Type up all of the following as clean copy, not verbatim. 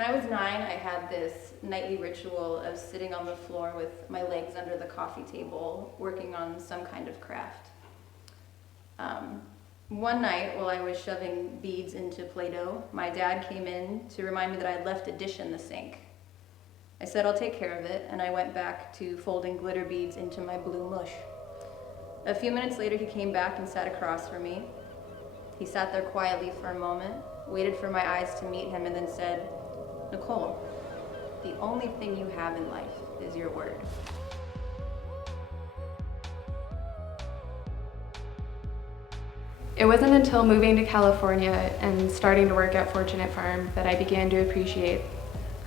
When I was 9, I had this nightly ritual of sitting on the floor with my legs under the coffee table, working on some kind of craft. One night, while I was shoving beads into Play-Doh, my dad came in to remind me that I had left a dish in the sink. I said, "I'll take care of it," and I went back to folding glitter beads into my blue mush. A few minutes later, he came back and sat across from me. He sat there quietly for a moment, waited for my eyes to meet him, and then said, "Nicole, the only thing you have in life is your word." It wasn't until moving to California and starting to work at Fortunate Farm that I began to appreciate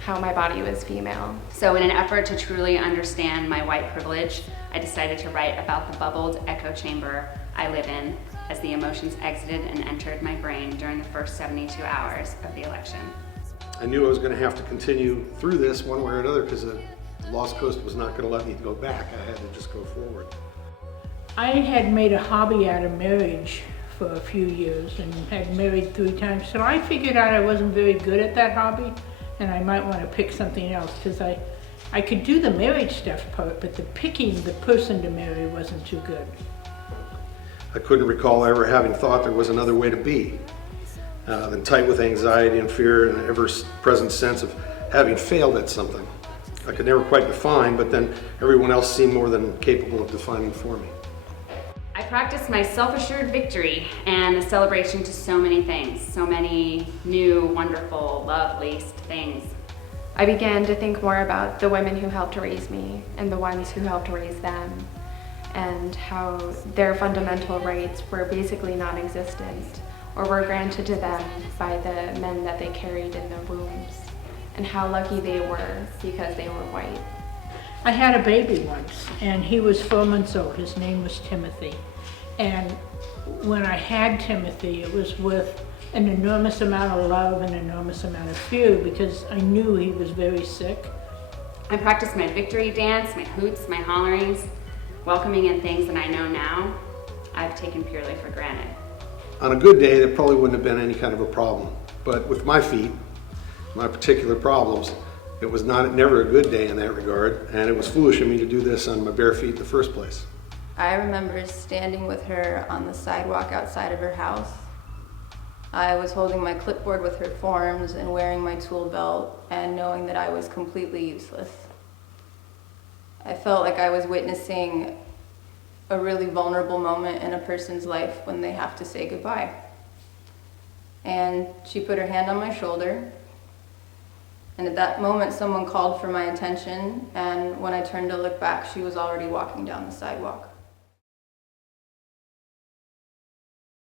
how my body was female. So in an effort to truly understand my white privilege, I decided to write about the bubbled echo chamber I live in as the emotions exited and entered my brain during the first 72 hours of the election. I knew I was going to have to continue through this one way or another because the Lost Coast was not going to let me go back. I had to just go forward. I had made a hobby out of marriage for a few years and had married 3 times, so I figured out I wasn't very good at that hobby and I might want to pick something else because I could do the marriage stuff part, but the picking the person to marry wasn't too good. I couldn't recall ever having thought there was another way to be than tight with anxiety and fear and an ever-present sense of having failed at something. I could never quite define, but then everyone else seemed more than capable of defining for me. I practiced my self-assured victory and the celebration to so many things, so many new, wonderful, love-laced things. I began to think more about the women who helped raise me and the ones who helped raise them, and how their fundamental rights were basically non-existent or were granted to them by the men that they carried in their wombs, and how lucky they were because they were white. I had a baby once and he was 4 months old. His name was Timothy. And when I had Timothy, it was with an enormous amount of love and an enormous amount of fear because I knew he was very sick. I practiced my victory dance, my hoots, my hollerings, welcoming in things that I know now I've taken purely for granted. On a good day, that probably wouldn't have been any kind of a problem. But with my feet, my particular problems, it was never a good day in that regard, and it was foolish of me to do this on my bare feet in the first place. I remember standing with her on the sidewalk outside of her house. I was holding my clipboard with her forms and wearing my tool belt and knowing that I was completely useless. I felt like I was witnessing a really vulnerable moment in a person's life when they have to say goodbye. And she put her hand on my shoulder, and at that moment someone called for my attention, and when I turned to look back, she was already walking down the sidewalk.